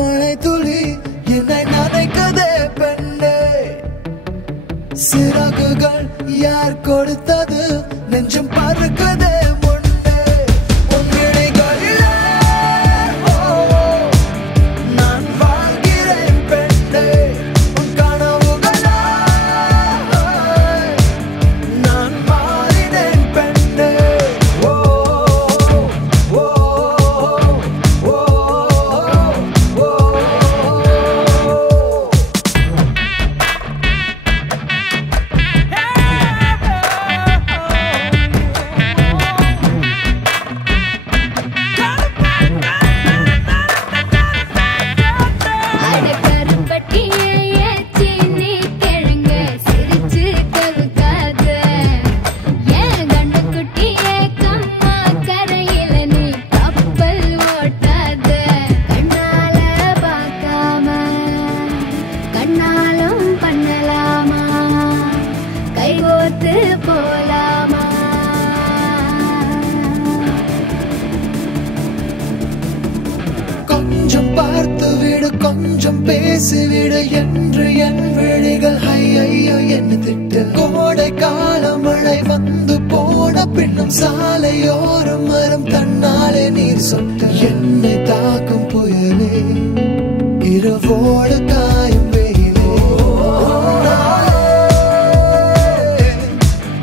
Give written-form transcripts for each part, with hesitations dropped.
மழை துளி என்னை நனைக்கதே பெண்ணே சிறகுகள் யார் கொடுத்தது நெஞ்சம் பறக்குதே முன்னே உன் விழிகளிலே நான் வாழ்கிறேன் பெண்ணே உன் கனவுகளா நான் மாறினேன் பெண்ணே ஓ ஓ ஓ ஓ கொஞ்சம் பார்த்து விடு கொஞ்சம் பேசிவிடு என்று என் விழிகள் ஐயோ என்ன திட்டு கோடை கால மழை வந்து போன பின்னும் சாலையோரம் மரம் தன்னாலே நீர் சொட்டு என்னை தாக்கும் புயலே இரவோடு காயும் வெயிலே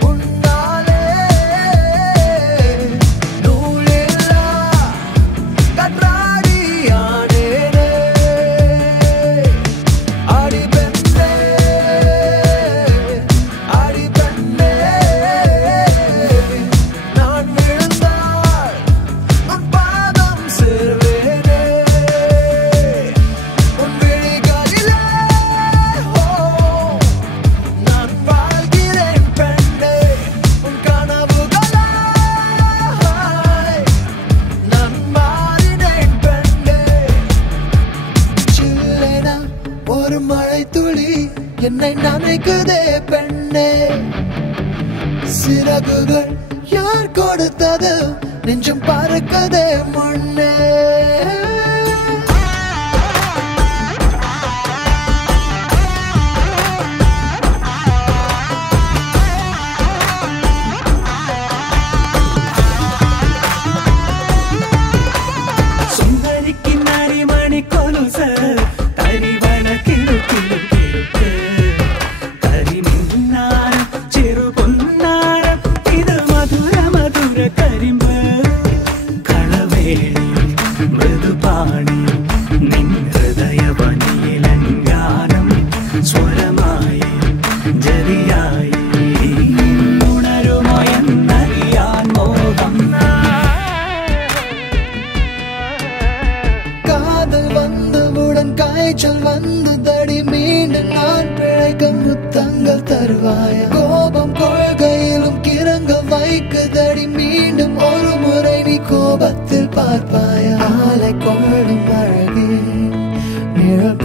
உன்னாலே நூலில்லா கற்றாடி ஆனேனே அடி பெண்ணே அடி பெண்ணே நான் விழுந்தால் உன் பாதம் சேர்வேனே உன் விழிகளிலே நான் வாழ்கிறேன் பெண்ணே உன் கனவுகளாய் நான் மாறினேன் பெண்ணே சில்லென ஒரு மழை துளி என்னை நனைக்குதே பெண்ணே சிறகுகள் யார் கொடுத்தது நெஞ்சம் பறக்குதே முன்னே சுந்தரிக்கு நரிமணி கொலுச தரிவன கிடு கிடு கிடுக்கு கரிமின்னாரம் சிறு பொன்னாரம் இது மதுர மதுர கரிம்பு களவேணி മൃദുപാണി നിൻ ഹൃദയവനിയിലങ്കാരം സ്വരമായി ജരിയായി ഉണരുമോ എന്നറിയാൻ മോഹം காதல் வந்தவுடன் காய்ச்சல் வந்ததடி மீண்டும் நான் பிழைக்க முத்தங்கள் தருவாய கோபம் கொள்கையிலும் கிறங்க வைக்குதடி மீண்டும் ஒரு முறை நீ கோபத்தில் பார்ப்பாய ஆலை கொள்ளும் அழகே நிழல்